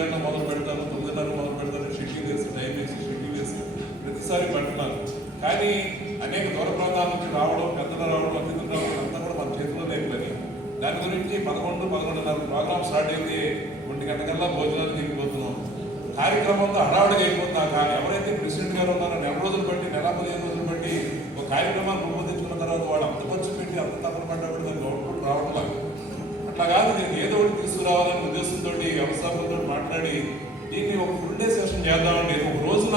గంటల మొదలు పెడతాను, 9:30 మొదలు పెడతాను, షెడ్యూల్ వేసి టైం వేసి షెడ్యూల్ వేసి ప్రతిసారి పెడుతున్నాను. కానీ అనేక దూర ప్రాంతాల నుంచి రావడం, పెద్దలు రావడం, అతిథులు రావడం అంతా కూడా మన చేతిలో లేకపోయి దాని గురించి 11-11:30 ప్రోగ్రామ్ స్టార్ట్ అయితే 1 గంటకల్లా భోజనాలు తిరిగిపోతున్నాం. కార్యక్రమంతో హడావుడిగా అయిపోతున్నా. కానీ ఎవరైతే ప్రెసిడెంట్ గారు ఉన్నారో నెల రోజులు బట్టి, నెల 15 రోజులు బట్టి ఒక కార్యక్రమాన్ని రూపొందించుకున్న తర్వాత వాళ్ళు అంత ఖర్చు పెట్టి అంత తప్పన పడ్డప్పుడు దానికి అవుట్పుట్ రావడం లేదు. అట్లా కాదు, నేను ఏదో ఒకటి తీసుకురావాలనే ఉద్దేశంతో వ్యవస్థాపకులతో మాట్లాడి దీన్ని ఒక ఫుల్ డే సెషన్ చేద్దామండి. ఒక రోజున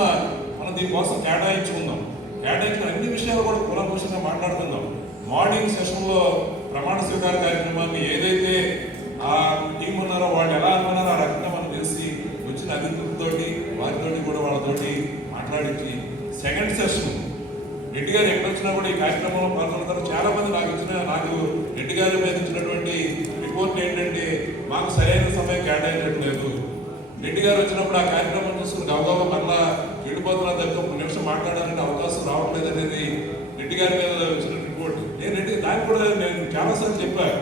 మనం దీనికోసం కేటాయించుకుందాం. కేటాయించిన అన్ని విషయాలు కూడా కూలంకషంగా మాట్లాడుకుందాం. మార్నింగ్ సెషన్లో ప్రమాణ స్వీకార కార్యక్రమాన్ని ఏదైతే ఆ టీం ఉన్నారో వాళ్ళు ఎలా అనుకున్నారో ఆ రకంగా మనం చేసి వచ్చిన అతిథులతోటి వారితోటి కూడా వాళ్ళతోటి మాట్లాడించి సెకండ్ సెషన్ రెడ్డి గారు ఎక్కడొచ్చినా కూడా ఈ కార్యక్రమంలో పాల్గొంటారు. చాలా మంది నాకు రెడ్డి గారి మీద ఇచ్చినటువంటి రిపోర్ట్ ఏంటంటే మాకు సరైన సమయం కేటాయించట్లేదు. రెడ్డి గారు వచ్చినప్పుడు ఆ కార్యక్రమం చూసుకుని గవగవ మళ్ళా వెళ్ళిపోతున్నా తగ్గ 1 నిమిషం మాట్లాడాలంటే అవకాశం రావట్లేదు అనేది రెడ్డి గారి మీద వచ్చిన రిపోర్ట్. నేను దానికి కూడా నేను చాలాసార్లు చెప్పాను,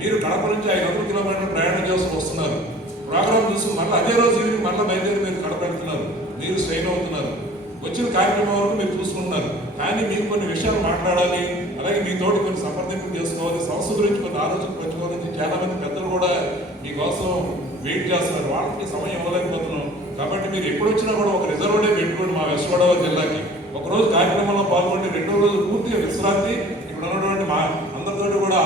మీరు కడప నుంచి 500 కిలోమీటర్లు ప్రయాణం చేసి వస్తున్నారు. ప్రోగ్రామ్ చూసుకుని మళ్ళీ అదే రోజు ఈవినింగ్ మళ్ళీ బయలుదేరి మీరు కడప వెళ్తున్నారు, మీరు స్ట్రెయిన్ అవుతున్నారు. వచ్చిన కార్యక్రమం వరకు మీరు చూసుకుంటున్నారు. కానీ మీకు కొన్ని విషయాలు మాట్లాడాలి, అలాగే మీతోటి కొన్ని సంప్రదింపులు చేసుకోవాలి, సంస్థ గురించి కొన్ని ఆలోచన పంచుకోవాలని చాలా మంది పెద్దలు కూడా మీకోసం వెయిట్ చేస్తున్నారు. వాళ్ళకి సమయం ఇవ్వలేకపోతున్నాం. కాబట్టి మీరు ఎప్పుడు వచ్చినా కూడా ఒక రిజర్వ్ డే పెట్టుకోండి మా వెస్ట్ గోదావరి జిల్లాకి. ఒకరోజు కార్యక్రమంలో పాల్గొంటే 2వ రోజు పూర్తిగా విశ్రాంతి. ఇక్కడ ఉన్నటువంటి మా అందరితో కూడా